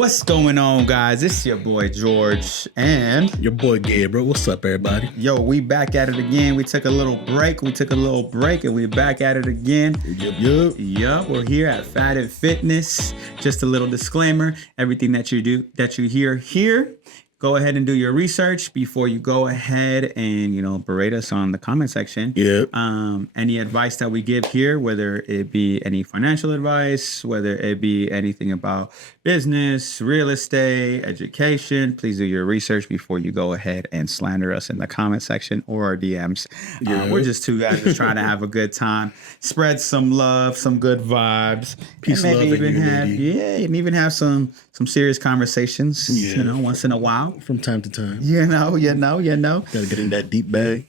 What's going on, guys? It's your boy George and your boy Gabriel. What's up, everybody? Yo, we back at it again. We took a little break and we're back at it again. Yup. We're here at Phat and Fitness. Just a little disclaimer: everything that you hear here, go ahead and do your research before you go ahead and, berate us on the comment section. Yep. Any advice that we give here, whether it be any financial advice, whether it be anything about business, real estate, education, please do your research before you go ahead and slander us in the comment section or our DMs. We're just two guys just trying to have a good time, spread some love, some good vibes, peace, and maybe love, and even have some serious conversations, once in a while. From time to time. You know. Gotta get in that deep bag.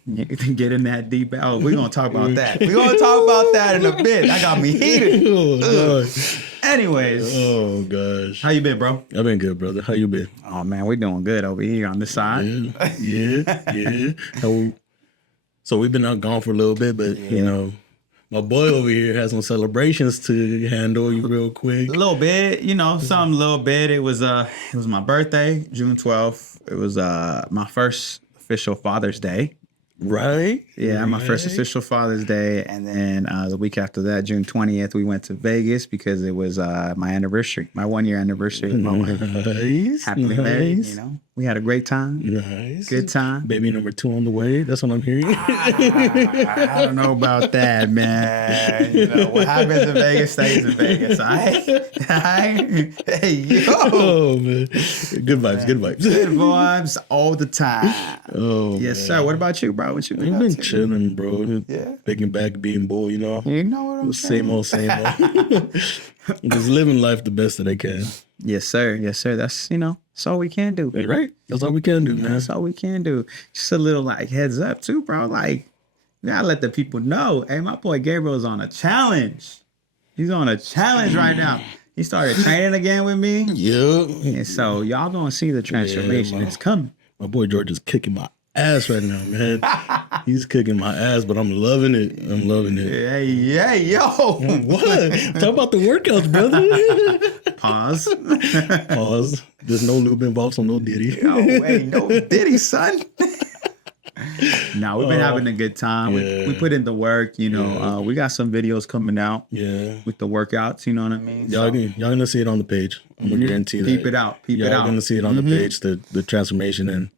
Get in that deep bag. Oh, we're going to talk about that. We're going to talk about that in a bit. That got me heated. Oh, Anyways. Oh, gosh. How you been, bro? I've been good, brother. How you been? Oh, man, we're doing good over here on this side. Yeah. So we've been out gone for a little bit, but, my boy over here has some celebrations to handle real quick. A little bit, something a little bit. It was my birthday, June 12th. It was my first official Father's Day. Right? Yeah, my first official Father's Day. And then the week after that, June 20th, we went to Vegas because it was my anniversary, my 1-year anniversary. Nice. Happily married, We had a great time. Nice. Good time. Baby number 2 on the way. That's what I'm hearing. I don't know about that, man. What happens in Vegas stays in Vegas. Hey, yo. Oh, man. Good vibes. Good vibes all the time. Oh, yes, man. Sir. What about you, bro? What you been I've been chilling, bro. Yeah. Picking back, being bull, You know what I'm saying? Same old. Just living life the best that I can. Yes, sir. That's all we can do. Right? That's all we can do, man. That's all we can do. Just a little heads up too, bro. You gotta let the people know. Hey, my boy Gabriel's on a challenge. He's on a challenge right now. He started training again with me. Yep. And so y'all gonna see the transformation. It's coming. My boy George is kicking my ass right now, man. He's kicking my ass, but I'm loving it. Hey, yo. What? Talk about the workouts, brother. Pause. There's no lube involved, so no Diddy. Oh, wait, no Diddy, son. No, we've been having a good time. Yeah. We put in the work, we got some videos coming out with the workouts, you know what I mean? Y'all gonna see it on the page. I'm gonna guarantee that. Peep it out. Y'all gonna see it on the page, the transformation and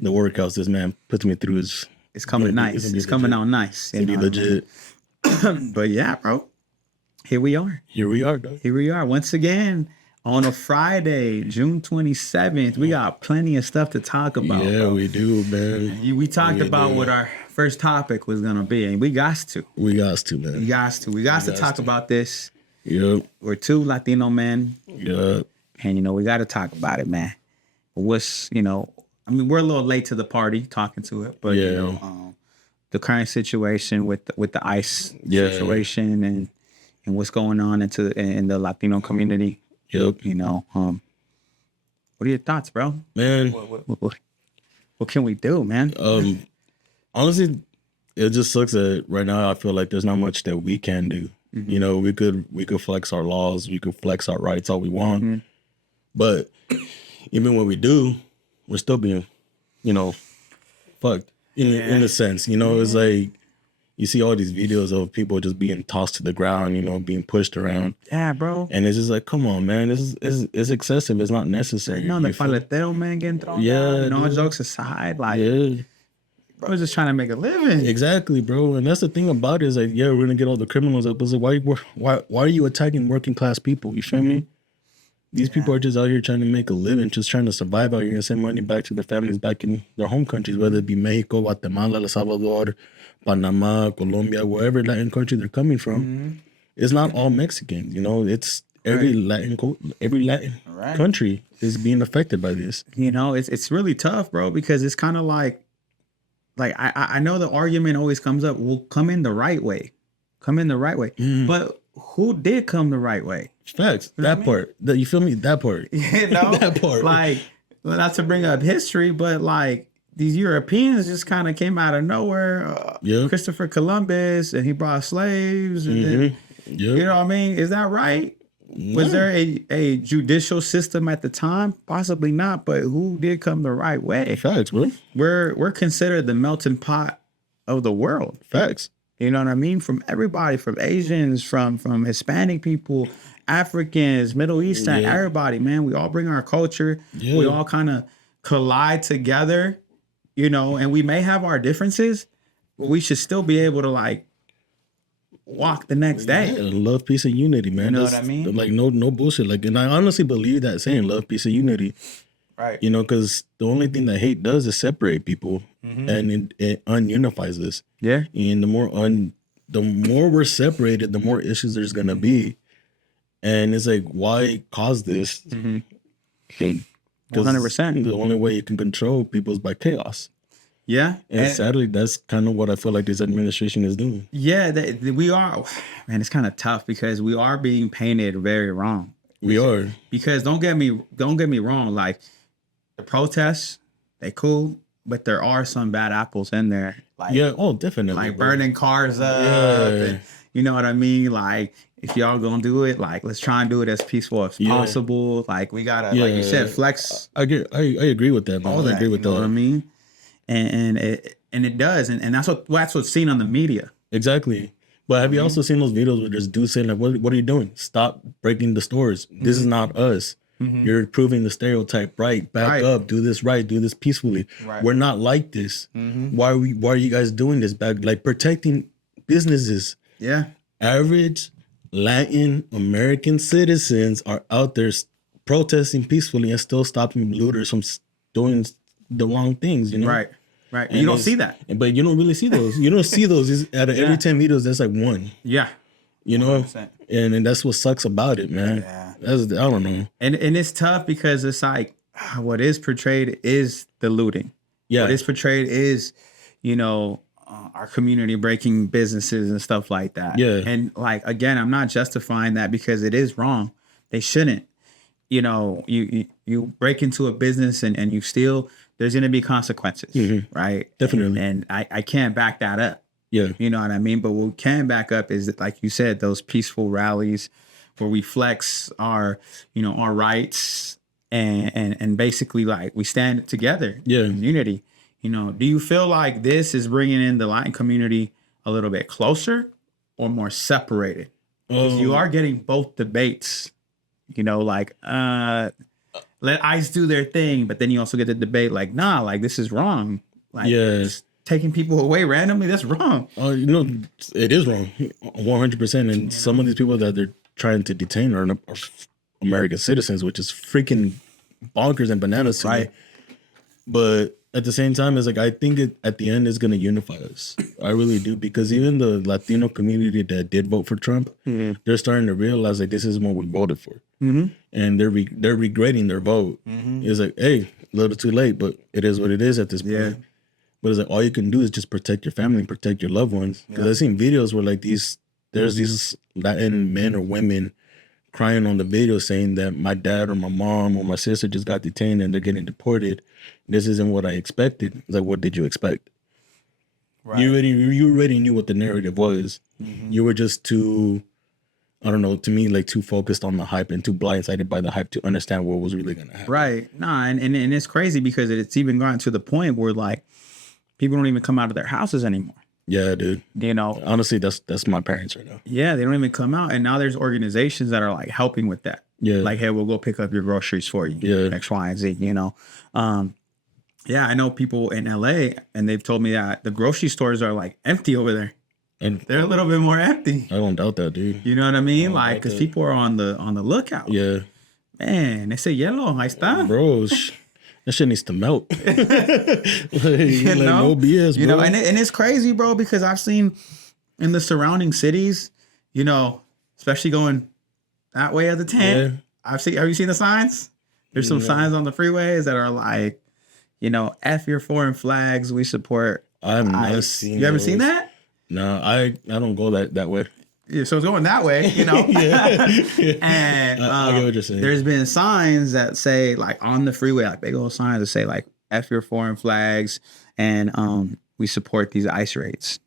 the workouts this man puts me through is it's coming nice. It's coming out nice. It's gonna be legit. But yeah, bro. Here we are. Dog. Here we are once again on a Friday, June 27th. We got plenty of stuff to talk about. Yeah, bro. we do, man. We talked about what our first topic was gonna be, and we got to. We got to, man. We got to talk about this. Yep. We're 2 Latino men. Yep. And we got to talk about it, man. What's we're a little late to the party talking to it, but the current situation with the ICE situation and what's going on in the Latino community. Yep. What are your thoughts, bro? Man, what can we do, man? Honestly, it just sucks that right now I feel like there's not much that we can do. Mm-hmm. We could flex our laws, we could flex our rights all we want. Mm-hmm. But even when we do, we're still being, fucked in a sense. It's like you see all these videos of people just being tossed to the ground, being pushed around. Yeah, bro. And it's just like, come on, man, this is excessive. It's not necessary. No, the paletero man getting thrown down. All jokes aside, bro, just trying to make a living. Exactly, bro. And that's the thing about it is like, we're gonna get all the criminals up. But it's like, why are you attacking working class people? You feel me? These people are just out here trying to make a living, just trying to survive out here and send money back to their families back in their home countries, whether it be Mexico, Guatemala, El Salvador, Panama, Colombia, wherever Latin country they're coming from. Mm-hmm. It's not all Mexicans, it's every Latin country is being affected by this. It's really tough, bro, because it's kind of like I know the argument always comes up, well, come in the right way. Mm. But who did come the right way? Facts. That part. You feel me? That part. That part. Not to bring up history, but these Europeans just kind of came out of nowhere. Christopher Columbus, and he brought slaves. And then, you know what I mean? Is that right? Was there a judicial system at the time? Possibly not, but who did come the right way? Facts, bro. We're considered the melting pot of the world. Facts. You know what I mean? From everybody, from Asians, from Hispanic people, Africans, Middle Eastern, everybody, man. We all bring our culture. Yeah. We all kind of collide together, you know, and we may have our differences, but we should still be able to like walk the next day. Yeah, love, peace, and unity, man. You know what I mean? Like no bullshit. Like, and I honestly believe that saying, love, peace, and unity. Right. You know, because the only thing that hate does is separate people, and it ununifies us. Yeah. And the more we're separated, the more issues there's gonna be. And it's like, why cause this? 100%. The only way you can control people is by chaos. Yeah. And sadly, that's kind of what I feel like this administration is doing. Yeah, we are, man, it's kind of tough because we are being painted very wrong. We are. Because don't get me wrong, like the protests, they cool, but there are some bad apples in there. Like, yeah, oh, definitely. Like burning cars up. Yeah. And, you know what I mean? Like, if y'all gonna do it, like, let's try and do it as peaceful as possible. Like, we gotta, like you said, flex. I agree with that, man. All I agree with you know that. what I mean? And it does, and that's what's seen on the media. Exactly. But have you also seen those videos where there's dudes saying like, what are you doing? Stop breaking the stores. This is not us. You're proving the stereotype. Right. Back up. Do this right. Do this peacefully. Right. We're not like this. Why are you guys doing this? Back, like protecting businesses. Yeah. Average Latin American citizens are out there protesting peacefully and still stopping looters from doing the wrong things, you know? Right. Right. And you don't see that. But you don't really see those. You don't see those. Out of every 10 videos, there's like one. Yeah. You know? 100%. And that's what sucks about it, man. Yeah. I don't know. And it's tough because it's like what is portrayed is the looting. Yeah. What is portrayed is, you know, our community breaking businesses and stuff like that. Yeah. And like, again, I'm not justifying that because it is wrong. They shouldn't. You know, you break into a business and you steal, there's going to be consequences, right? Definitely. And I can't back that up. Yeah. You know what I mean? But what we can back up is that, like you said, those peaceful rallies where we flex our, you know, our rights and basically like we stand together in unity. You know, do you feel like this is bringing in the Latin community a little bit closer or more separated? Because you are getting both debates, you know, like, let ICE do their thing, but then you also get the debate like, nah, like this is wrong. Like, just taking people away randomly, that's wrong. You know, it is wrong, 100%. And some of these people that they're trying to detain are American citizens, which is freaking bonkers and bananas to me. But at the same time, it's like, I think at the end is going to unify us. I really do, because even the Latino community that did vote for Trump, they're starting to realize like this is what we voted for, and they're regretting their vote. It's like, hey, a little too late, but it is what it is at this point. But it's like all you can do is just protect your family and protect your loved ones. Because I've seen videos where like there's these Latin men or women crying on the video saying that my dad or my mom or my sister just got detained and they're getting deported. This isn't what I expected. It's like, what did you expect? Right. You already knew what the narrative was. You were just too, I don't know, to me, like too focused on the hype and too blindsided by the hype to understand what was really going to happen. Right. Nah, and it's crazy because it's even gotten to the point where like people don't even come out of their houses anymore. Yeah, dude. You know, honestly, that's my parents right now. Yeah, they don't even come out, and now there's organizations that are like helping with that. Yeah, like, hey, we'll go pick up your groceries for you. Yeah, X, Y, and Z. You know, yeah, I know people in LA, and they've told me that the grocery stores are like empty over there, and they're a little bit more empty. I don't doubt that, dude. You know what I mean? Like, because people are on the lookout. Yeah, man, they say yellow, ahí está, bro. That shit needs to melt. You know? No BS, bro. You know, and it's crazy, bro, because I've seen in the surrounding cities, you know, especially going that way of the 10. Yeah. Have you seen the signs? There's some signs on the freeways that are like, you know, F your foreign flags, we support. I've not seen. You haven't seen that? No, I don't go that way. Yeah, so it's going that way, you know. And I get what you're saying. There's been signs that say, like, on the freeway, like big old signs that say, like, F your foreign flags, and we support these ICE raids.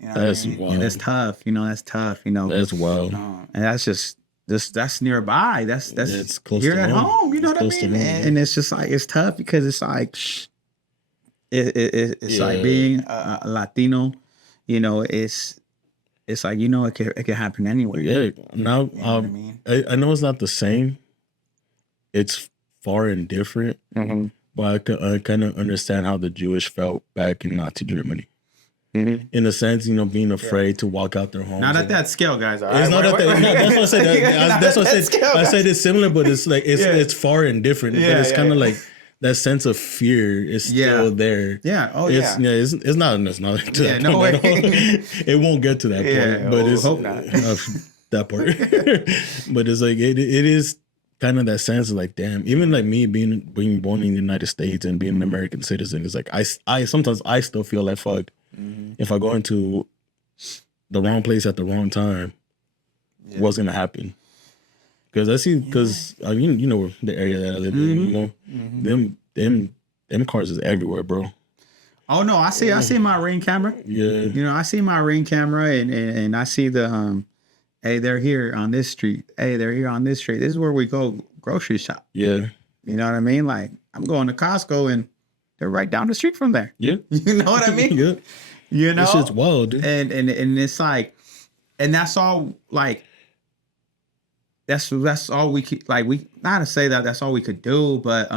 You know that's wild. And that's tough, you know. That's tough, you know. That's wild. And that's that's nearby. That's it's close here to at home. You know It's what I close to mean? home. And it's just like it's tough because it's like it's like Yeah. being a Latino. You know, it's like it can happen anywhere. Yeah. Now, You know what I mean? I know it's not the same. It's far and different, but I kind of understand how the Jewish felt back in Nazi Germany. In a sense, being afraid to walk out their homes. Not at that scale, guys. All right? It's not at that. No, that's what I said. That's what I said. Scale, I said it's similar, but it's like it's far and different. Yeah, but it's kind of yeah. like that sense of fear is still there. Yeah. Oh, It's yeah. it's not to Yeah, that no point at way. all. It won't get to that point. Yeah, But well, it's hope not. that part. But it's like it is kind of that sense of like, damn, even like me being born in the United States and being an American citizen, is like I sometimes I still feel like fuck if I go into the wrong place at the wrong time, what's gonna happen? Because you know the area that I live in, them cars is everywhere, bro. Oh no, I see my Ring camera. Yeah, I see my Ring camera, and I see the hey, they're here on this street. Hey, they're here on this street. This is where we go grocery shop. yeah, You know what I mean? Like I'm going to Costco and they're right down the street from there. yeah. You know what I mean? Yeah, You know, this shit's wild, dude. and it's like, and that's all. Like, that's all we could. Like, we not to say that that's all we could do, but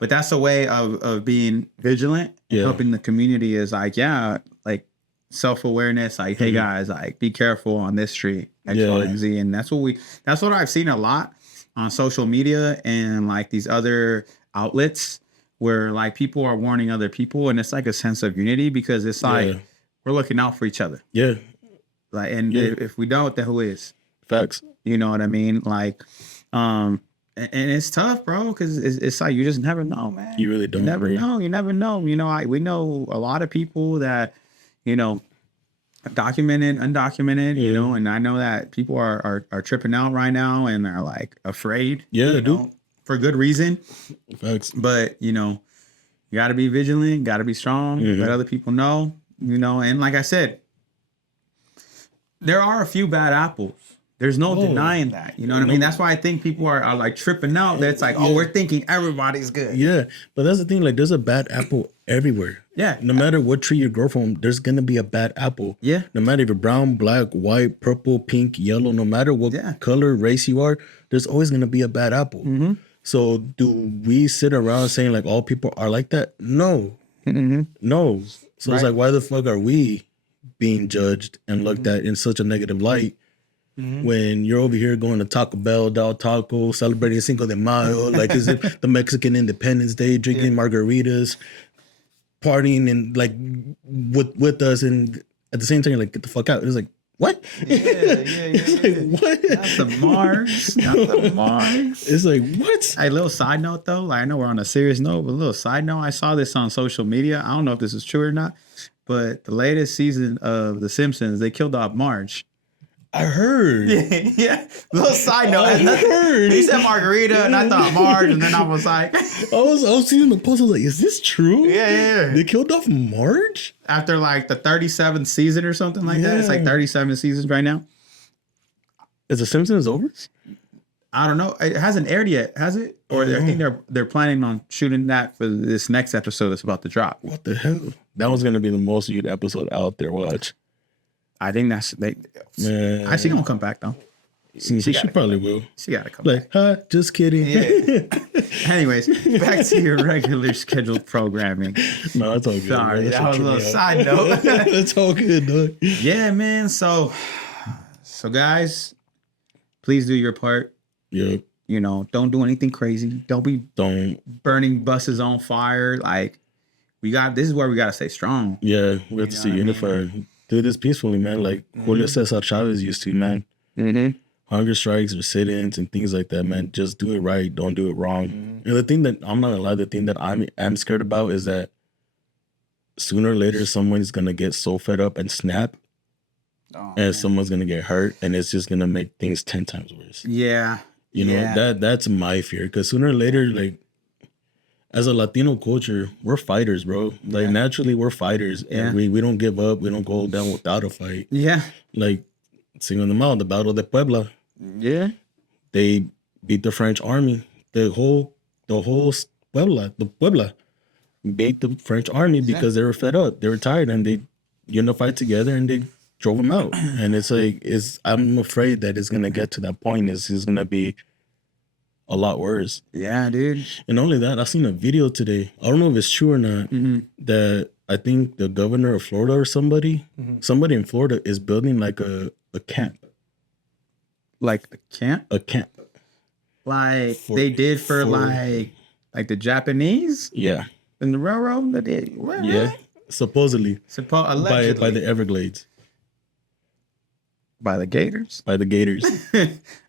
that's a way of being vigilant, and helping the community. Is like, like self-awareness. Like, hey guys, like be careful on this street, X, Y, and Z. And that's what I've seen a lot on social media and like these other outlets where like people are warning other people, and it's like a sense of unity because it's like we're looking out for each other. Yeah, Like, and if we don't, then who is? facts. You know what I mean? Like, and it's tough, bro, because it's like you just never know, man. You really don't. You never know. You never know. We know a lot of people that, documented, undocumented, and I know that people are tripping out right now and are like afraid. Yeah, dude. For good reason. Facts. But, you got to be vigilant, got to be strong, let other people know, and like I said, there are a few bad apples. There's no denying that. You know what I mean? That's why I think people are like tripping out. That's like, we're thinking everybody's good. Yeah, but that's the thing. Like, there's a bad apple everywhere. Yeah. No matter what tree you grow from, there's gonna be a bad apple. Yeah. No matter if you're brown, black, white, purple, pink, yellow, no matter what color, race you are, there's always gonna be a bad apple. So do we sit around saying like all people are like that? No. No. So it's like, why the fuck are we being judged and looked at in such a negative light? When you're over here going to Taco Bell, Del Taco, celebrating Cinco de Mayo, like is it the Mexican Independence Day, drinking margaritas, partying and like with us, and at the same time you're like, get the fuck out. It's like, what? It's like, what? Not the Mars. Not the Mars. It's like, what? Hey, little side note though. Like I know we're on a serious note, but a little side note. I saw this on social media. I don't know if this is true or not, but the latest season of The Simpsons, they killed off Marge. I heard. Yeah. Little side note. I heard. He said margarita, and I thought Marge, and then I was like, I was seeing the post. I was like, is this true? Yeah. They killed off Marge After like the 37th season or something like that. It's like 37 seasons right now. Is The Simpsons over? I don't know. It hasn't aired yet, has it? Or I think they're planning on shooting that for this next episode that's about to drop. What the hell? That was gonna be the most viewed episode out there. Watch. I think that's they. Man. She gonna come back though. She probably will. She gotta come Like, back. just kidding. Yeah. Anyways, back to your regular scheduled programming. No, it's all good. Sorry, man. that was a little side note. It's all good, dog. Yeah, man. So guys, please do your part. Yeah. Don't do anything crazy. Don't be burning buses on fire. Like this is where we gotta stay strong. Yeah, we have to stay unified. Do this peacefully, man. Like Julio Cesar Chavez used to, man. Hunger strikes or sit-ins and things like that, man. Just do it right. Don't do it wrong. And the thing that I'm not gonna lie, the thing that I'm scared about is that sooner or later someone's gonna get so fed up and snap, and someone's gonna get hurt, and it's just gonna make things 10 times worse. Yeah. You know, that's my fear. Because sooner or later, like, as a Latino culture, we're fighters, bro. Like, naturally, we're fighters. And we don't give up. We don't go down without a fight. Yeah. Like, singing them out, the Battle de Puebla. Yeah. They beat the French army. The whole Puebla beat the French army because they were fed up. They were tired and they unified together and they drove them out. And it's like, I'm afraid that it's going to get to that point. It's going to be a lot worse. Yeah, dude. And only that, I seen a video today. I don't know if it's true or not, that I think the governor of Florida or somebody in Florida is building like a camp. Like a camp? A camp. Like they did for like the Japanese? Yeah. In the railroad? That did. What? Yeah. Supposedly. Allegedly. By the Everglades. By the Gators? By the Gators.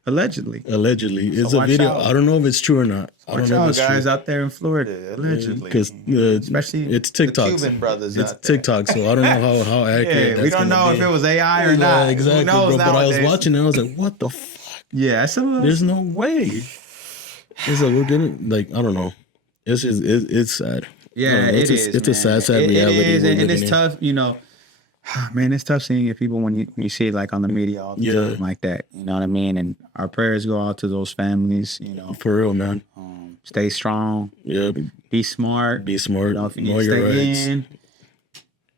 Allegedly. It's So a video. out. I don't know if it's true or not. I don't Watch know out, if it's guys true. out there in Florida. Allegedly. Because especially it's TikTok. the Cuban brothers It's out there. TikTok, so I don't know how accurate Yeah, that's we don't know if it was AI or not. Exactly, Who knows bro. But I was nowadays? watching it. I was like, what the fuck? Yeah, it's a little... There's no way. It's like, we're getting, like, I don't know. It's just, it's sad. Yeah, it's a sad reality. It is, we're and living it's in. tough, you know. Man, it's tough seeing people when you see it like on the media all the time like that. You know what I mean? And our prayers go out to those families. You know, For real, man. Stay strong. Yeah. Be smart. Be smart. You know, if you need Know to your rights.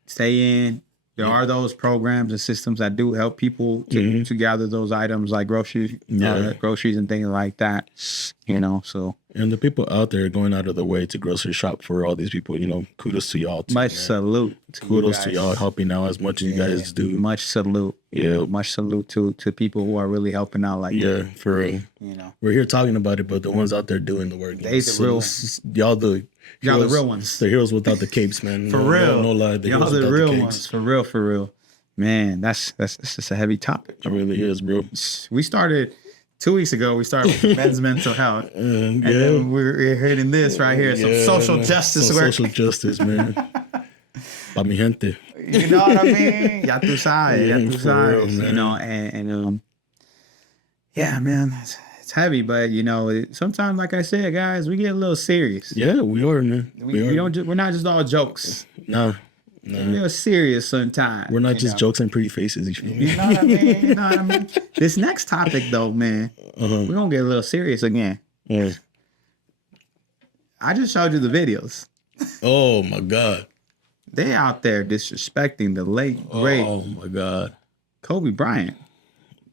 stay in. There are those programs and systems that do help people to gather those items like groceries and things like that. You know, so And the people out there going out of the way to grocery shop for all these people, you know, kudos to y'all. Too, much man. salute. Kudos to y'all helping out as much as you guys do. Much salute. Yeah. Much salute to people who are really helping out like Yeah, for real. you know. We're here talking about it, but the ones out there doing the work. They the real y'all the real ones. The heroes without the capes, man. For real. No lie. Y'all heroes the without real capes. ones. For real. Man, that's just a heavy topic. It really is, bro. We started 2 weeks ago. We started with men's mental health. And then we're hitting this right here. Some social justice Some work. social justice, man. Pa mi gente. You know what I mean? Ya tú sabes. For real, man. You know, and yeah, man, it's heavy, but you know, sometimes, like I said, guys, we get a little serious. Yeah, we are, man. We're not just all jokes. No. We're serious sometimes. We're not just jokes and pretty faces. You feel me? You know what I mean? This next topic, though, man, we're gonna get a little serious again. Yeah. I just showed you the videos. Oh my God. They out there disrespecting the late great Oh my God. Kobe Bryant.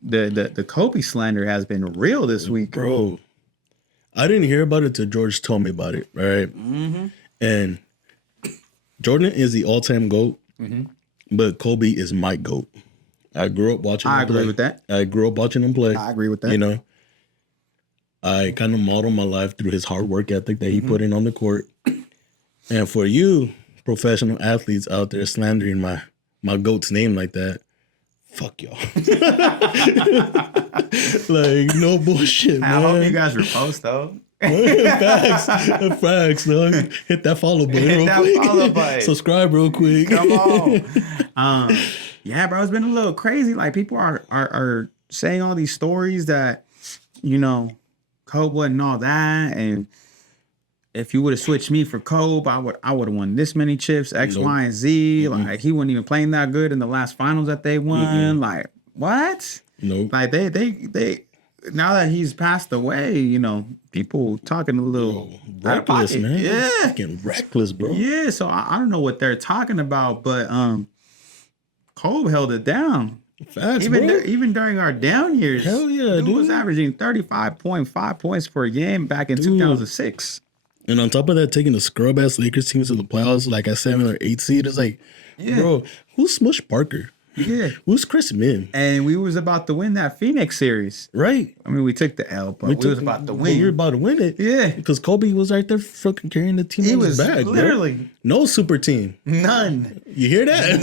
The Kobe slander has been real this week, Bro. I didn't hear about it till George told me about it, right? And Jordan is the all-time GOAT, but Kobe is my GOAT. I grew up watching him I agree play. with that. I grew up watching him play. I agree with that. You know, I kind of modeled my life through his hard work ethic that he put in on the court. And for you professional athletes out there slandering my GOAT's name like that, fuck y'all. Like, no bullshit, man. I hope you guys repost though. Facts, dog. Hit that follow button real quick. Follow button. Subscribe real quick. Come on. Yeah, bro, it's been a little crazy. Like people are saying all these stories that, you know, Kobe wasn't all that, and if you would have switched me for Kobe, I would have won this many chips, X, Y, and Z. Like he wasn't even playing that good in the last finals that they won. Like what? Nope. Like they now that he's passed away, you know, people talking a little out of Reckless, pocket. man. Yeah. Fucking reckless, bro. Yeah, so I don't know what they're talking about, but Kobe held it down. Facts, Even bro. even during our down years. Hell yeah, dude. was averaging 35.5 points per game back in 2006. And on top of that, taking the scrub ass Lakers teams to the playoffs like a 7 or 8 seed, it's like, bro, who's Smush Parker? Yeah. Who's Chris Min? And we was about to win that Phoenix series. Right. I mean, we took the L, but we was about to win. We were about to win it. Yeah. Because Kobe was right there fucking carrying the team He on was his back, literally bro. No super team. none. You hear that?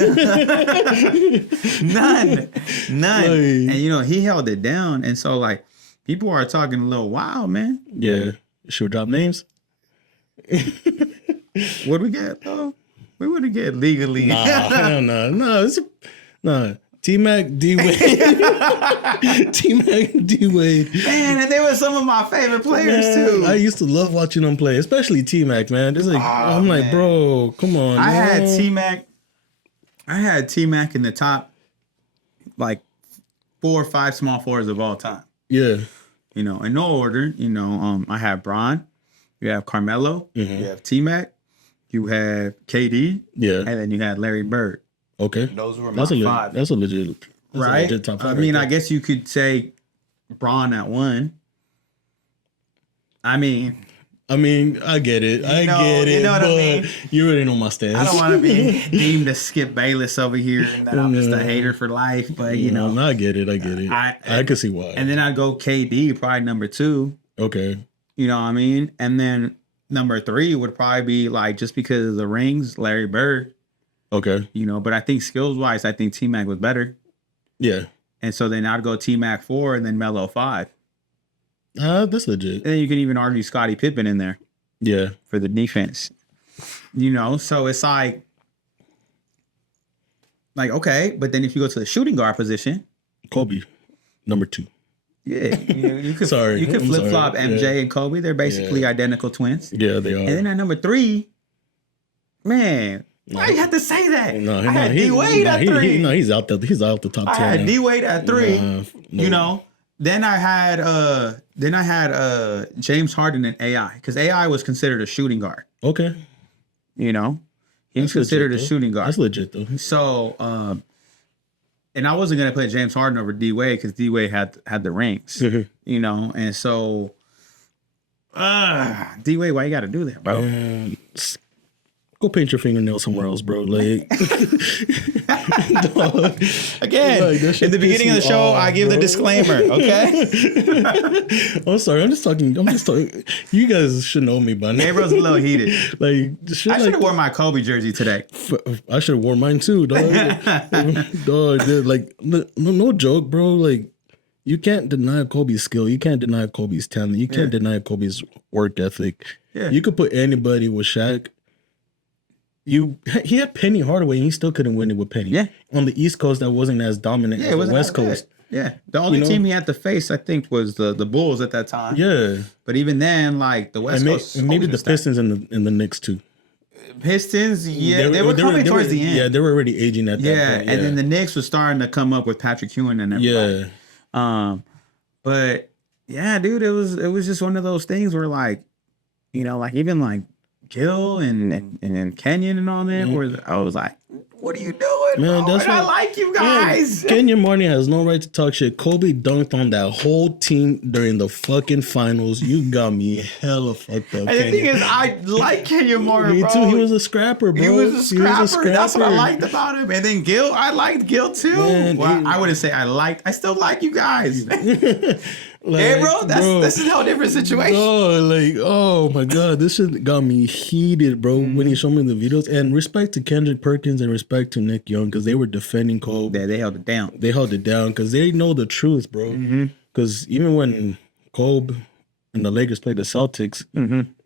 None. Like- And you know, he held it down. And so like people are talking a little wild, man. Yeah. Should we drop names? What we get though? We wouldn't get legally. Hell no. No. T-Mac, D-Wade. T-Mac, D-Wade. Man, and they were some of my favorite players too. I used to love watching them play, especially T-Mac, man. It's like, I'm like, bro, come on. I had man. T-Mac in the top like 4 or 5 small forwards of all time. Yeah. You know, in no order. You know, I have Bron, you have Carmelo, you have T-Mac, you have KD, and then you had Larry Bird. Okay, Those were my five. That's a legit, right? A legit top five. I mean, I guess you could say Bron at one. I mean, I get it. I get it. You know what I mean? You already know my stance. I don't want to be deemed a Skip Bayless over here and that I'm just a hater for life, but you know. I get it. I can see why. And then I'd go KD, probably number 2. Okay. You know what I mean? And then number 3 would probably be like, just because of the rings, Larry Bird. Okay. You know, but I think skills-wise, I think T-Mac was better. Yeah. And so then I'd go T-Mac 4 and then Melo 5. That's legit. And then you can even argue Scottie Pippen in there. Yeah. For the defense. You know, so it's like, okay, but then if you go to the shooting guard position. Kobe, number 2. Yeah. You could flip-flop MJ and Kobe. They're basically identical twins. Yeah, they are. And then at number 3, man, why you have to say that? I had D-Wade at 3. He's out there. He's out the top 10. I had D-Wade at 3. You know, then I had James Harden and AI, because AI was considered a shooting guard. Okay. You know, he was considered a shooting guard. That's legit though. So, and I wasn't gonna put James Harden over D-Wade because D-Wade had the rings. You know, and so D-Wade, why you got to do that, bro? Go paint your fingernails somewhere else, bro. Like, again, in the beginning of the show, I give the disclaimer. Okay. I'm sorry. I'm just talking. You guys should know me by now. Neighbor's a little heated. Like, I should have worn my Kobe jersey today. I should have worn mine too, dog. Dog, dude, like, no joke, bro. Like, you can't deny Kobe's skill. You can't deny Kobe's talent. You can't deny Kobe's work ethic. Yeah. You could put anybody with Shaq. He had Penny Hardaway, and he still couldn't win it with Penny. Yeah, on the East Coast, that wasn't as dominant as the West Coast. Yeah, the only team he had to face, I think, was the Bulls at that time. Yeah, but even then, like the West Coast, and maybe the Pistons and the Knicks too. Pistons, they were coming towards the end. Yeah, they were already aging at that point. And then the Knicks was starting to come up with Patrick Ewing and everybody. Yeah, but yeah, dude, it was just one of those things where, like, you know, like even like Gil and Kenyon and all that, where I was like, what are you doing? Man, that's I like you guys. Yeah, Kenyon Martin has no right to talk shit. Kobe dunked on that whole team during the fucking finals. You got me hella fucked up. And the thing is, I like Kenyon Martin, Me too. He was a scrapper, bro. He was a scrapper. That's what I liked about him. And then Gil, I liked Gil too. Man, well, I wouldn't say I still like you guys. Like, hey, bro, this is a different situation. Oh my God, this shit got me heated, bro, when he showed me the videos. And respect to Kendrick Perkins and respect to Nick Young, because they were defending Kobe. Yeah, they held it down. They held it down because they know the truth, bro. Because even when Kobe and the Lakers played the Celtics,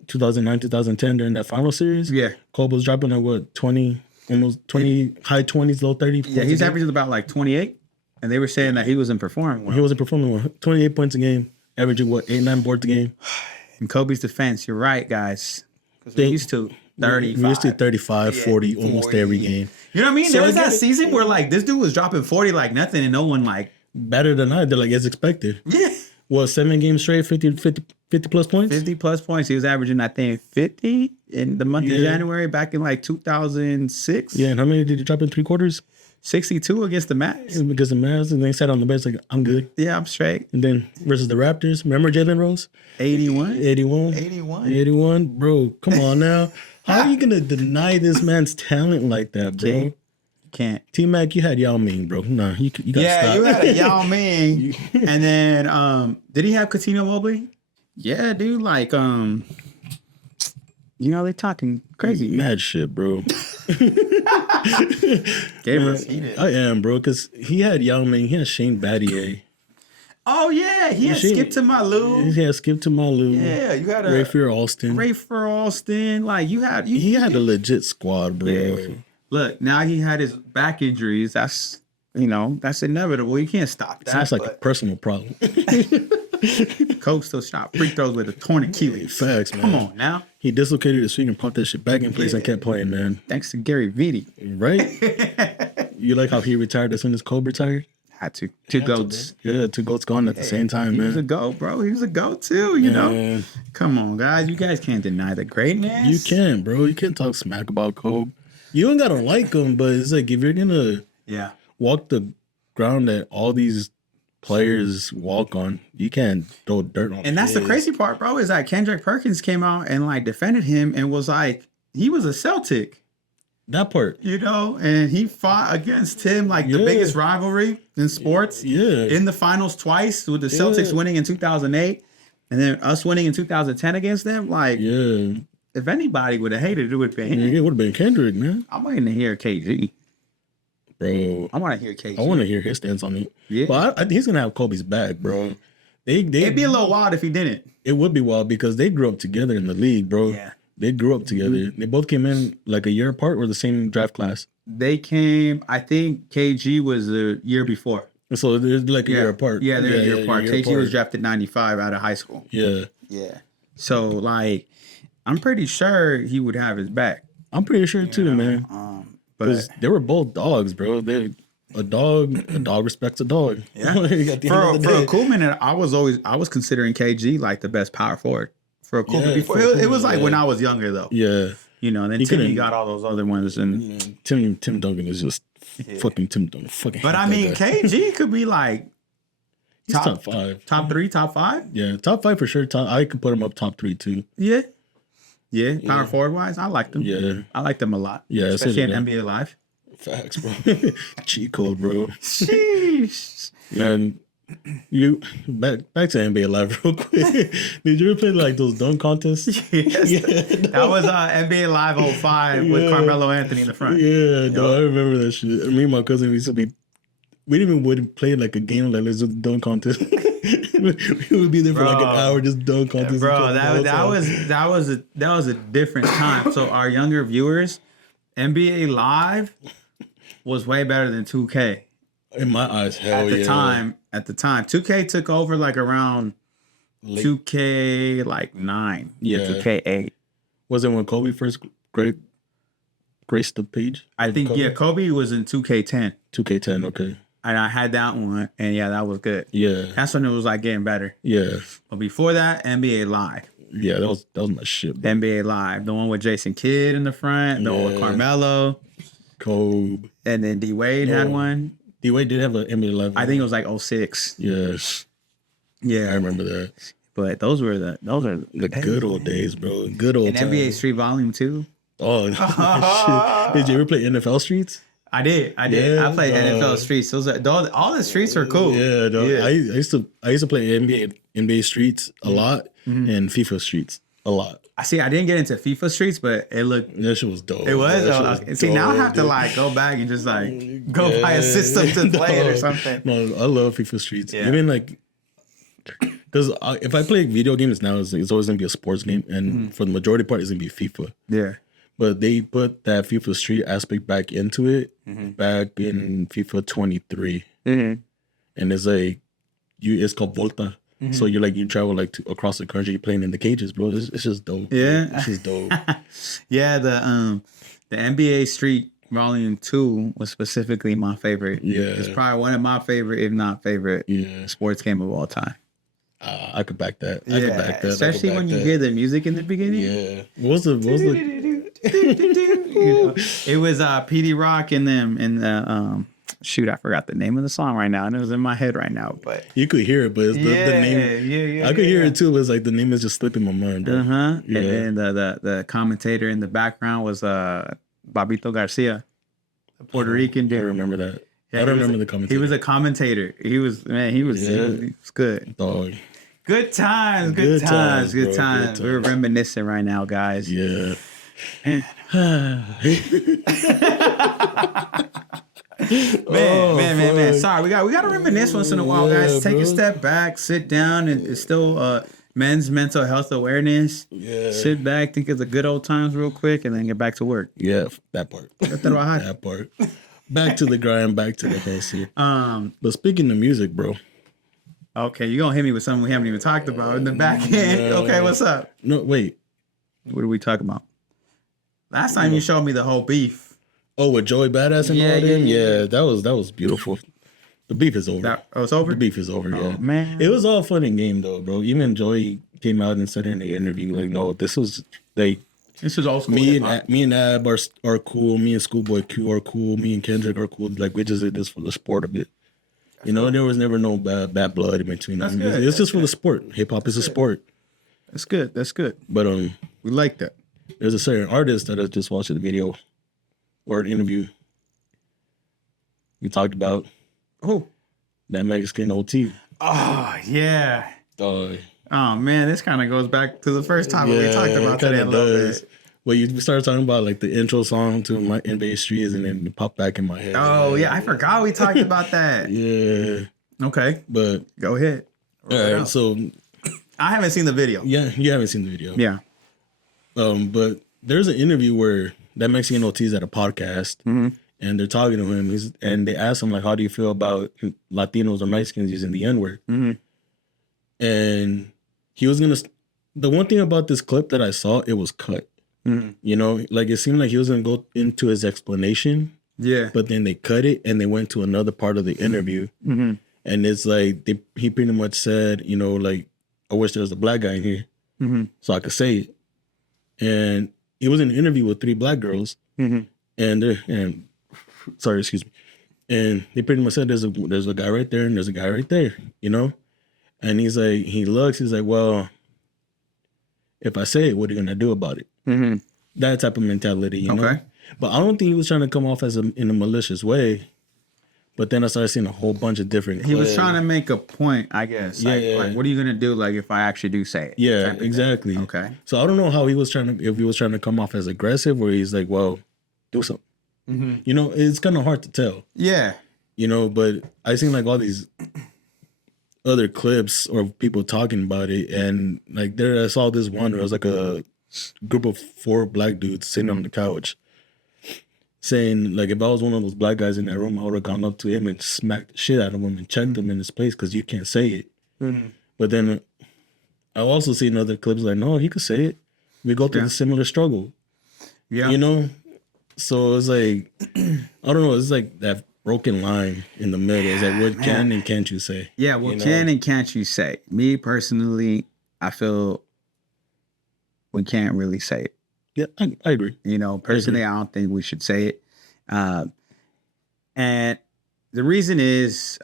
2009, 2010, during that final series, Kobe was dropping at what, 20, almost 20, high 20s, low 30s. Yeah, he's averaging about like 28. And they were saying that he wasn't performing well. He wasn't performing well. 28 points a game, averaging what, 8, 9 boards a game. In Kobe's defense, you're right, guys. Because we used to 35. We used to 35, 40, almost every game. You know what I mean? So there was that season where like this dude was dropping 40 like nothing, and no one like better than I. They're like as expected. Yeah. What, 7 games straight, 50 plus points? 50 plus points. He was averaging, I think, 50 in the month of January back in like 2006. Yeah, and how many did he drop in 3 quarters? 62 against the Mavs. Because the Mavs, and they sat on the bench like, I'm good. Yeah, I'm straight. And then versus the Raptors, remember Jalen Rose? 81. Bro, come on now. How are you going to deny this man's talent like that, bro? Can't. T-Mac, you had Yao Ming, bro. Nah, you got to stop. Yeah, you had a Yao Ming. And then, did he have Coutinho Mobley? Yeah, dude, like, you know, they're talking crazy. Mad shit, bro. Gabriel's heated. I am, bro, because he had Yao Ming, he had Shane Battier. Oh, yeah. He had Skip to Malou. He had Skip to Malou. Yeah, you had Rafer Alston. Like, you had... He had a legit squad, bro. Yeah. Look, now he had his back injuries. That's, you know, that's inevitable. You can't stop that. That's like a personal problem. Coach still shot free throws with a torn Achilles. Facts, man. Come on now. He dislocated his finger and popped that shit back in place and kept playing, man. Thanks to Gary Vitti. Right? You like how he retired as soon as Kobe retired? Had to. Two goats. Yeah, two goats gone at the same time, He man. was a goat, bro. He was a goat too, you know. Come on, guys. You guys can't deny the greatness. You can't, bro. You can't talk smack about Kobe. You don't gotta like him, but it's like if you're gonna walk the ground that all these players walk on, you can't throw dirt on. And that's the crazy part, bro, is that Kendrick Perkins came out and like defended him and was like, he was a Celtic. That part. You know, and he fought against him like the biggest rivalry in sports. Yeah. In the finals twice, with the Celtics winning in 2008 and then us winning in 2010 against them. Like, if anybody would have hated it, it would have been him. It would have been Kendrick, man. I'm waiting to hear KG. Bro. I want to hear KG. I want to hear his stance on it. Yeah. But he's going to have Kobe's back, bro. It'd be a little wild if he didn't. It would be wild because they grew up together in the league, bro. Yeah. They grew up together. They both came in like a year apart or the same draft class. They came, I think KG was the year before. So they're like a year apart. Yeah, they're a year apart. KG was drafted 95 out of high school. Yeah. Yeah. So, like, I'm pretty sure he would have his back. I'm pretty sure too, man. Because they were both dogs, bro. A dog respects a dog. Yeah. For a cool minute, I was considering KG like the best power forward. For a cool before it was like when I was younger though. Yeah. You know, and then Timmy got all those other ones and Tim Duncan is just fucking Tim Duncan. Fucking. But I mean KG could be like top 5. Top 3, top 5? Yeah, top 5 for sure. I could put him up top 3 too. Yeah. Yeah. Power forward wise, I like them. Yeah. I like them a lot. Yeah. Especially in NBA Live. Facts, bro. Cheat code, bro. Sheesh. Man. You back to NBA Live real quick. Did you ever play like those dunk contests? Yes. Yeah, that was NBA Live 05 with Carmelo Anthony in the front. Yeah, no, I remember that shit. Me and my cousin we didn't even would play like a game like let's just dunk contest. We would be there for like an hour just dunk contest. Bro, that was a different time. So our younger viewers, NBA Live was way better than 2K. In my eyes, hell yeah. At the time, 2K took over like around 2K like 9. Yeah, 2K 8. Was it when Kobe first graced the page? I think Kobe was in 2K 10. 2K 10, okay. And I had that one, and that was good. Yeah, that's when it was like getting better. Yeah, but before that, NBA Live. Yeah, that was my shit. Bro. NBA Live, the one with Jason Kidd in the front, the one with Carmelo, Kobe, and then D Wade had one. D Wade did have an NBA Live. I think it was like 06. Yes. Yeah, I remember that. But those are the good old days, bro. Good old times. NBA Street Volume 2. Oh, shit. Did you ever play NFL Streets? I did. Yeah, I played NFL Streets. Those all the streets were cool. Yeah, I used to play NBA Streets a lot and FIFA Streets a lot. I didn't get into FIFA Streets, but it looked. That shit was dope. It was. Now I have to like go back and just like go buy a system to play it or something. No, I love FIFA Streets. Yeah. Even like, because if I play video games now, it's always gonna be a sports game, and for the majority part, it's gonna be FIFA. Yeah. But they put that FIFA Street aspect back into it back in FIFA 23, and it's like it's called Volta. So you travel like across the country, you're playing in the cages, bro. It's just dope. Yeah, it's just dope. Yeah, the NBA Street Volume 2 was specifically my favorite. Yeah, it's probably one of my favorite, if not favorite, sports game of all time. I could back that. I could back that. Especially when you hear the music in the beginning. Yeah. What was the it was PD Rock and them and the shoot, I forgot the name of the song right now, and it was in my head right now. But you could hear it, but it's the name. Yeah. I could hear it too. But it's like the name is just slipping my mind. Bro. Yeah. And then the commentator in the background was Babito Garcia, a Puerto Rican dude. I remember that. Yeah, I don't remember the commentator. He was a commentator. He was good. Dog. Good times. Good times. We were reminiscing right now, guys. Yeah. Man. Sorry, we got to reminisce once in a while, guys. Take a step back, sit down, and it's still men's mental health awareness. Yeah. Sit back, think of the good old times real quick, and then get back to work. Yeah, that part. That part. Back to the grind, back to the hustle. But speaking of music, bro. Okay, you're gonna hit me with something we haven't even talked about in the back end. Okay, what's up? No, wait. What are we talking about? Last time you showed me the whole beef. Oh, with Joey Badass and all them? Yeah, that was beautiful. The beef is over. It's over? The beef is over, Oh, yeah. man. It was all fun and game, though, bro. Even Joey came out and said in the interview, like, no, this was, like, This is old school. me and Ab are cool. Me and Schoolboy Q are cool. Me and Kendrick are cool. Like, we just did this for the sport of it. You know, there was never no bad blood in between us. It's just for the sport. Hip hop is a sport. That's good. That's good. But We like that. there's a certain artist that I just watched the video or an interview. We talked about that Mexican OT. Oh, yeah. Oh man, this kind of goes back to the first time we talked about that a little bit. Well, you started talking about like the intro song to my NBA Streets, and then it popped back in my head. Oh, yeah. I forgot we talked about that. Yeah. Okay. But go ahead. all right, so I haven't seen the video. yeah, you haven't seen the video. Yeah. But there's an interview where that Mexican OT is at a podcast, and they're talking to him. And they ask him like, "How do you feel about Latinos or Mexicans using the N-word?" And he was gonna. The one thing about this clip that I saw, it was cut. You know, like it seemed like he was gonna go into his explanation. Yeah. But then they cut it and they went to another part of the interview. And it's like he pretty much said, you know, like, I wish there was a black guy in here so I could say it. And it was an interview with 3 black girls. And sorry, excuse me. And they pretty much said there's a guy right there and there's a guy right there, you know? And he's like, he's like, well, if I say it, what are you gonna do about it? That type of mentality, you know? But I don't think he was trying to come off as in a malicious way. But then I started seeing a whole bunch of different He was trying to make a point, I guess. Like, what are you gonna do? Like, if I actually do say it? Yeah, exactly. Okay. So I don't know how he was if he was trying to come off as aggressive, or he's like, well, do something. You know, it's kind of hard to tell. Yeah. You know, but I seen like all these other clips or people talking about it, and like I saw this one where it was like a group of 4 black dudes sitting on the couch saying, like, if I was one of those black guys in that room, I would have gone up to him and smacked the shit out of him and checked him in his place because you can't say it. But then I also seen other clips like, no, he could say it. We go through a similar struggle. Yeah. You know? So it's like, I don't know, it's like that broken line in the middle. It's like, what can and can't you say? Yeah, what can and can't you say? Me personally, I feel we can't really say it. Yeah, I agree. You know, personally, I don't think we should say it. And the reason is,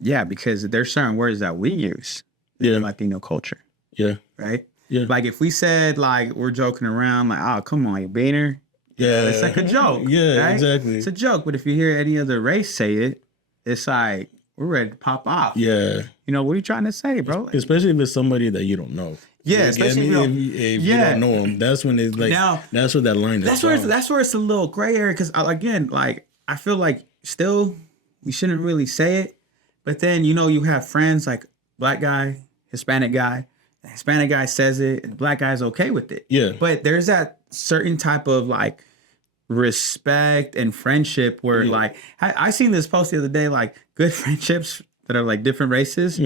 because there's certain words that we use in Latino culture. Yeah. Right? Yeah. Like if we said, like, we're joking around, like, oh, come on, you beaner. Yeah. It's like a joke. Yeah, right? exactly. It's a joke. But if you hear any other race say it, it's like, we're ready to pop off. Yeah. You know, what are you trying to say, bro? Especially if it's somebody that you don't know. Yeah, especially if you don't know them, that's when it's like, now, that's where that line is. That's where it's a little gray area, because again, like, I feel like still we shouldn't really say it, but then, you know, you have friends like black guy, Hispanic guy. The Hispanic guy says it, and the black guy's okay with it. Yeah, but there's that certain type of like respect and friendship where like I seen this post the other day, like good friendships that are like different races.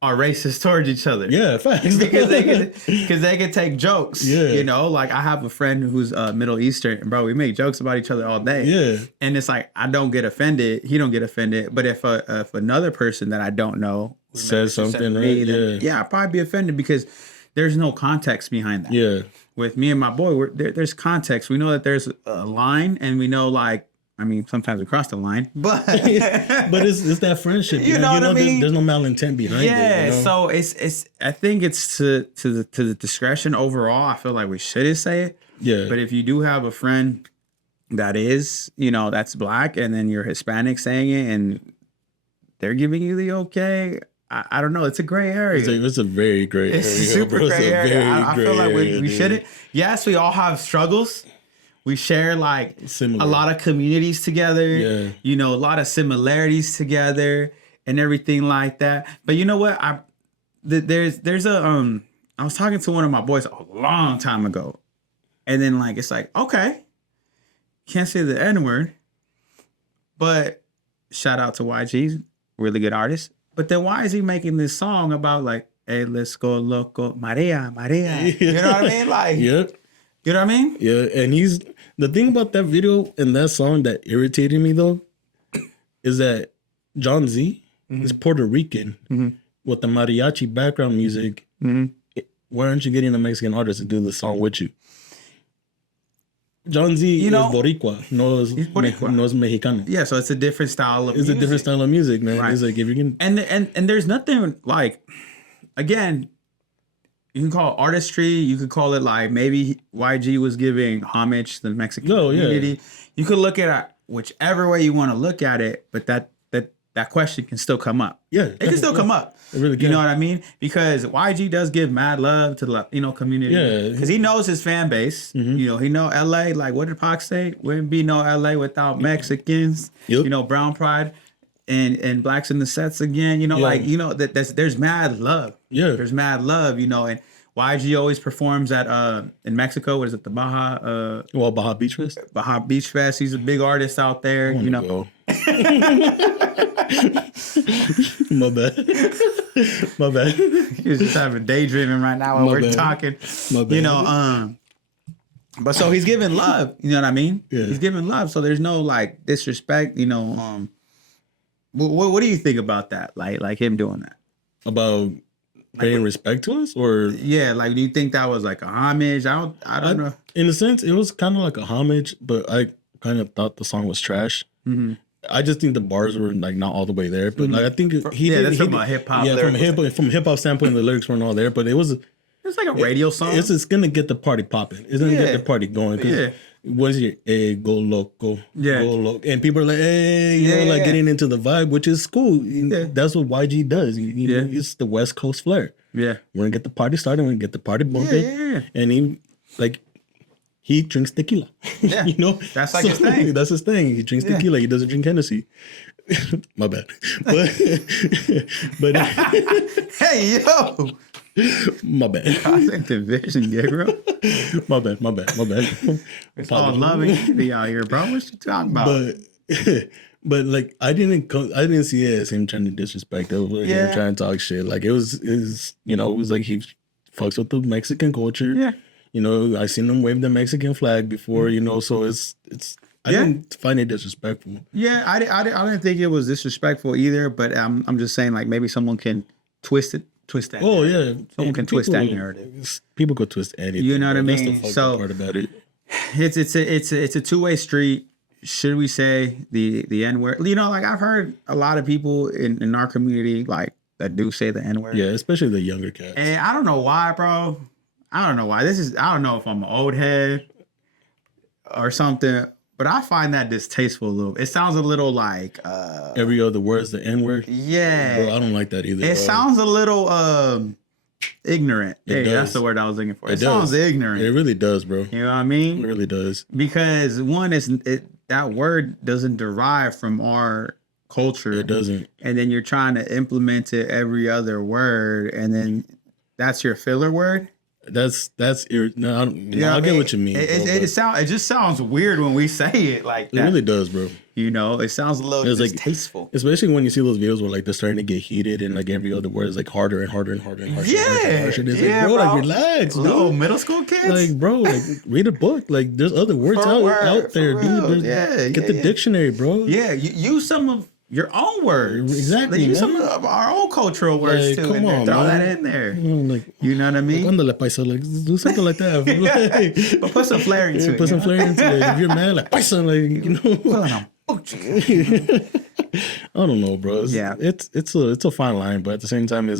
Are racist towards each other. Yeah, facts. because they can take jokes. Yeah. You know, like I have a friend who's Middle Eastern, and bro, we make jokes about each other all day. Yeah. And it's like, I don't get offended. He don't get offended. But if another person that I don't know says something, right? Then, I'd probably be offended because there's no context behind that. Yeah. With me and my boy, there's context. We know that there's a line, and we know, like, I mean, sometimes we cross the line, but but it's that friendship. You know what I mean? There's no malintent behind it. Yeah, you know? So it's. I think it's to the discretion overall. I feel like we shouldn't say it. Yeah. But if you do have a friend that is, you know, that's black, and then you're Hispanic saying it, and they're giving you the okay, I don't know. It's a gray area. It's a very gray area. It's a super gray area. I feel like we shouldn't. Yes, we all have struggles. We share like a lot of communities together, you know, a lot of similarities together and everything like that. But you know what? There's a I was talking to one of my boys a long time ago, and then like it's like, okay, can't say the N-word, but shout out to YG, really good artist. But then why is he making this song about like, hey, let's go loco, Maria, Maria? You know what I mean? Like, you know what I mean? Yeah, and the thing about that video and that song that irritated me though, is that John Z is Puerto Rican with the mariachi background music. Why aren't you getting a Mexican artist to do the song with you? John Z is Boricua, no es Mexicano. Yeah, so it's a different style of music. It's a different style of music, man. Right. It's like if you can and there's nothing like, again, you can call it artistry. You could call it like maybe YG was giving homage to the Mexican community. Yeah. You could look at it whichever way you want to look at it, but that question can still come up. Yeah, it can still come up. It really can. You know what I mean? Because YG does give mad love to the Latino community. Yeah, because he knows his fan base. You know, he know LA. Like, what did Pac say? Wouldn't be no LA without Mexicans. Yep. You know, brown pride and blacks in the sets again. You know, like, you know, there's mad love. Yeah, there's mad love. You know, and YG always performs at in Mexico. What is it? The Baja. Baja Beach Fest. Baja Beach Fest. He's a big artist out there. You know. My bad. You're just having daydreaming right now while we're talking. My bad. You know, but so he's giving love. You know what I mean? Yeah. He's giving love. So there's no like disrespect. You know, what do you think about that? Like him doing that? About paying respect to us, or like, do you think that was like a homage? I don't know. In a sense, it was kind of like a homage, but I kind of thought the song was trash. I just think the bars were like not all the way there, but like I think that's from a hip hop. Yeah, from hip hop standpoint, the lyrics weren't all there, but it was. It's like a radio song. It's gonna get the party popping. It's gonna get the party going. Yeah. Was your go loco? Yeah. Go loco. And people are like, hey, you know, like getting into the vibe, which is cool. That's what YG does. You know, it's the West Coast flair. Yeah. We're gonna get the party started. We're gonna get the party bumping. Yeah. And he drinks tequila. Yeah. You know? That's like his thing. That's his thing. He drinks tequila. He doesn't drink Hennessy. My bad. But hey, yo. My bad. I think the vision, bro. My bad. It's all loving unity out here, bro. What you talking about? But like I didn't see it as him trying to disrespect. It was like him trying to talk shit. Like it was you know, it was like he fucks with the Mexican culture. Yeah. You know, I seen him wave the Mexican flag before, you know, so it's I didn't find it disrespectful. Yeah, I didn't think it was disrespectful either, but I'm just saying like maybe someone can twist that. Oh yeah, someone can twist that narrative. People could twist anything. You know what I mean? That's the fucking part about it. It's a two-way street. Should we say the N-word? You know, like I've heard a lot of people in our community like that do say the N-word. Yeah, especially the younger cats. And I don't know why, bro. I don't know why. I don't know if I'm an old head or something, but I find that distasteful a little. It sounds a little like every other word's the N-word. Yeah. Bro, I don't like that either. It sounds a little ignorant. That's the word I was looking for. It sounds ignorant. It really does, bro. You know what I mean? It really does. Because one is that word doesn't derive from our culture. It doesn't. And then you're trying to implement it every other word, and then that's your filler word. No, I get what you mean. It just sounds weird when we say it like that. It really does, bro. You know, it sounds a little distasteful. Like, especially when you see those videos where like they're starting to get heated and like every other word is like harder and harder and harder and harder. Yeah, like, bro, like relax, bro. Little middle school kids. Like, bro, like read a book. Like, there's other words out there, dude. Get the dictionary, bro. Yeah, use some of your own words. Exactly. Use some of our own cultural words too. Come on, throw that in there. You know what I mean? Do something like that. But put some flair into it. Put some flair into it. If you're mad, like paisa, like, you know. I don't know, bro. It's a fine line, but at the same time, I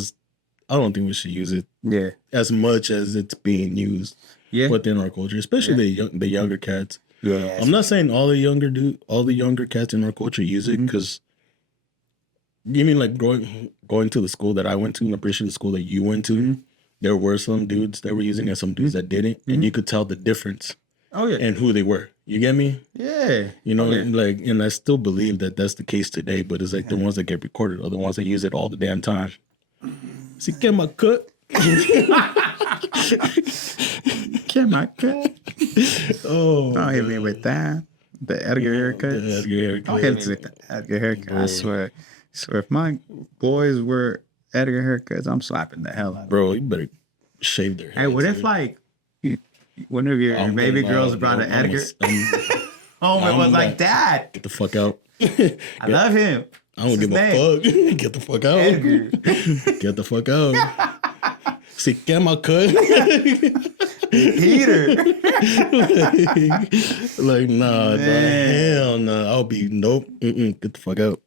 don't think we should use it as much as it's being used within our culture, especially the younger cats. Yeah, I'm not saying all the younger cats in our culture use it, because you mean like going to the school that I went to, and I'm pretty sure the school that you went to, there were some dudes that were using it and some dudes that didn't, and you could tell the difference. Oh yeah, and who they were. You get me? Yeah. You know, like, and I still believe that that's the case today, but it's like the ones that get recorded are the ones that use it all the damn time. See, get my cut. Get my cut. Oh, don't hit me with that. The Edgar haircut. Don't hit me with the Edgar haircut. I swear. If my boys were Edgar haircuts, I'm slapping the hell out of them. Bro, you better shave their heads. Hey, what if like one of your baby girls brought an Edgar home and was like, Dad, get the fuck out. I love him. I don't give a fuck. Get the fuck out. Edgar. Get the fuck out. Se quema, cut. Heater. like, nah, hell no. I'll be nope. Get the fuck out.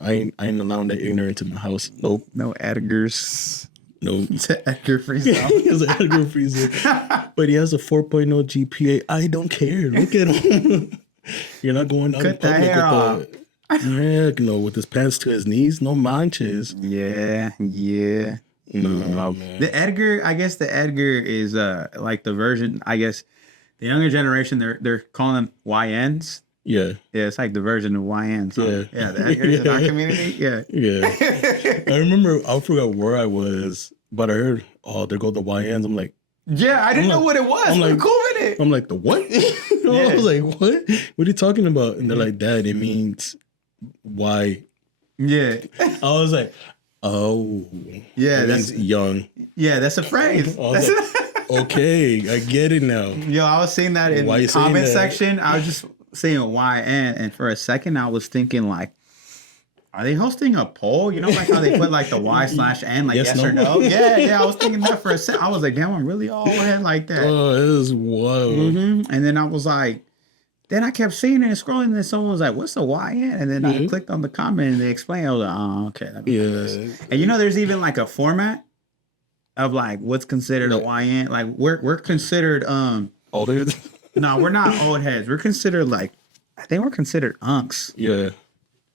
I ain't allowing that ignorance in my house. Nope. No Edgars. Nope. It's an Edgar freezer. He has an Edgar freezer. But he has a 4.0 GPA. I don't care. Look at him. You're not going out in Cut that public hair off. with with his pants to his knees. No manches. Yeah. No, man. The Edgar, I guess the Edgar is like the version, I guess the younger generation, they're calling them YNs. Yeah. Yeah, it's like the version of YNs. Huh? Yeah, the Edgar is in our community. Yeah. I remember, I forgot where I was, but I heard, oh, there go the YNs. I'm like, Yeah, I didn't know what it was. I'm like, cool with it. I'm like, the what? I was like, what? What are you talking about? And they're like, Dad, it means why. Yeah. I was like, oh. Yeah, that's young. Yeah, that's a phrase. Okay, I get it now. Yo, I was seeing that in the comment section. I was just saying YN, and for a second I was thinking like, are they hosting a poll? You know, like how they put like the Y/N, like yes or no? Yeah. I was thinking that for a second. I was like, damn, I'm really all ahead like that. Oh, it was wild. And then I was like, then I kept seeing it and scrolling, and then someone was like, what's the YN? And then I clicked on the comment and they explained. I was like, oh, okay. And you know, there's even like a format of like what's considered a YN. Like we're considered old heads. No, we're not old heads. We're considered like, I think we're considered unks. Yeah.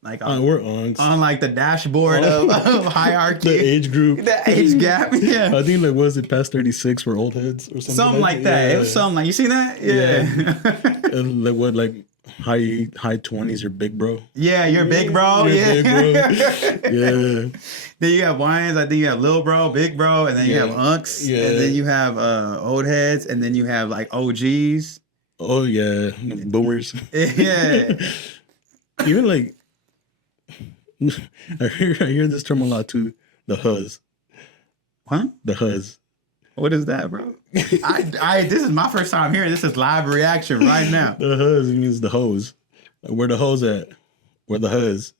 Like we're unks. On like the dashboard of hierarchy. The age group. The age gap. Yeah. I think like, was it past 36 we're old heads or something like that. Yeah. It was something like, you see that? Yeah. And like what, like high 20s or big bro? Yeah, you're big bro. Big bro. Yeah. Then you have YNs. I think you have little bro, big bro, and then you have unks. Yeah. And then you have old heads, and then you have like OGs. Oh yeah, boomers. Yeah. Even like, I hear this term a lot too. The huzz. What? The huzz. What is that, bro? This is my first time hearing. This is live reaction right now. The huzz means the hose. Like, where the hose at? Where the huzz?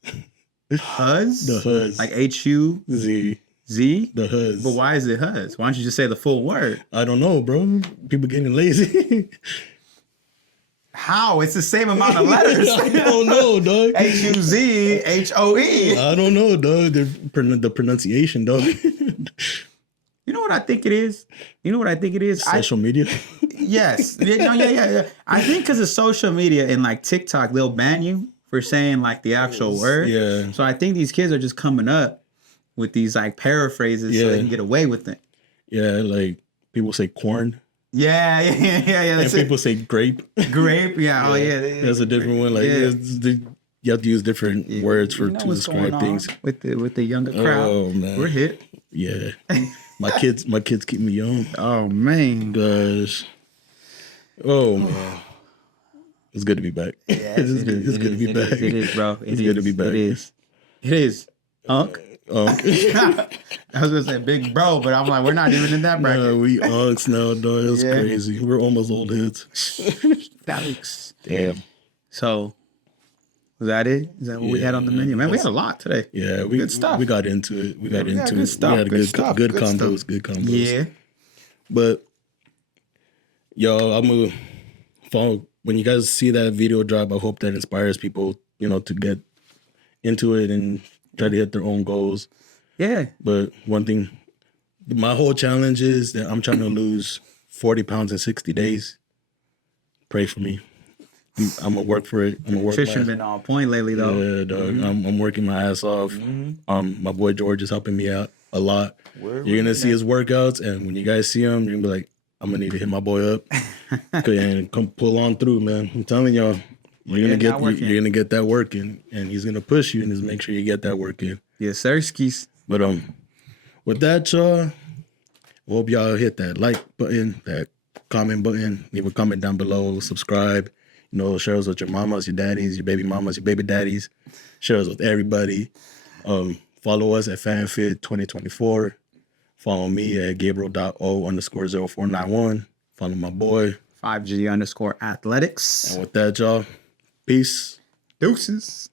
Huzz? The huzz. Like HUZ. Z? The huzz. But why is it huzz? Why don't you just say the full word? I don't know, bro. People getting lazy. How? It's the same amount of letters. I don't know, dog. HUZHOE. I don't know, dog. The pronunciation, dog. You know what I think it is? Social media? Yes. Yeah. I think because of social media and like TikTok, they'll ban you for saying like the actual word. Yeah. So I think these kids are just coming up with these like paraphrases so they can get away with it. Yeah, like people say corn. Yeah. And people say grape. Grape, yeah. Oh, yeah. That's a different one. Like, you have to use different words to describe things. With the younger crowd. Oh, man. We're hip. Yeah. My kids keep me young. Oh, man. Gosh. Oh, man. It's good to be back. Yeah, it's good to be back. It is, bro. It's good to be back. It is. Unk. I was gonna say big bro, but I'm like, we're not even in that bracket. No, we unks now, dog. It's crazy. We're almost old heads. Damn. So, was that it? Is that what we had on the menu? Man, we had a lot today. Yeah, good stuff. We got into it. We got into good it. Stuff. We had good stuff. Good combos. Good combos. Yeah. But yo, I'm gonna follow when you guys see that video drop. I hope that inspires people, to get into it and try to hit their own goals. Yeah. But one thing, my whole challenge is that I'm trying to lose 40 pounds in 60 days. Pray for me. I'm going to work for it. Nutrition been on point lately, though. Yeah, dog. Mm-hmm. I'm working my ass off. Mm-hmm. My boy George is helping me out a lot. You're going to see his workouts, and when you guys see him, you're going to be like, I'm going to need to hit my boy up and come pull on through, man. I'm telling y'all. You're gonna get that work in, and he's gonna push you and just make sure you get that work in. Yes, sir, skis. But with that, y'all, I hope y'all hit that like button, that comment button, leave a comment down below, subscribe. Share us with your mamas, your daddies, your baby mamas, your baby daddies. Share us with everybody. Follow us at Phat and Phit 2024. Follow me at Gabriel.o_0491. Follow my boy 5G_athletics. And with that, y'all. Peace. Deuces.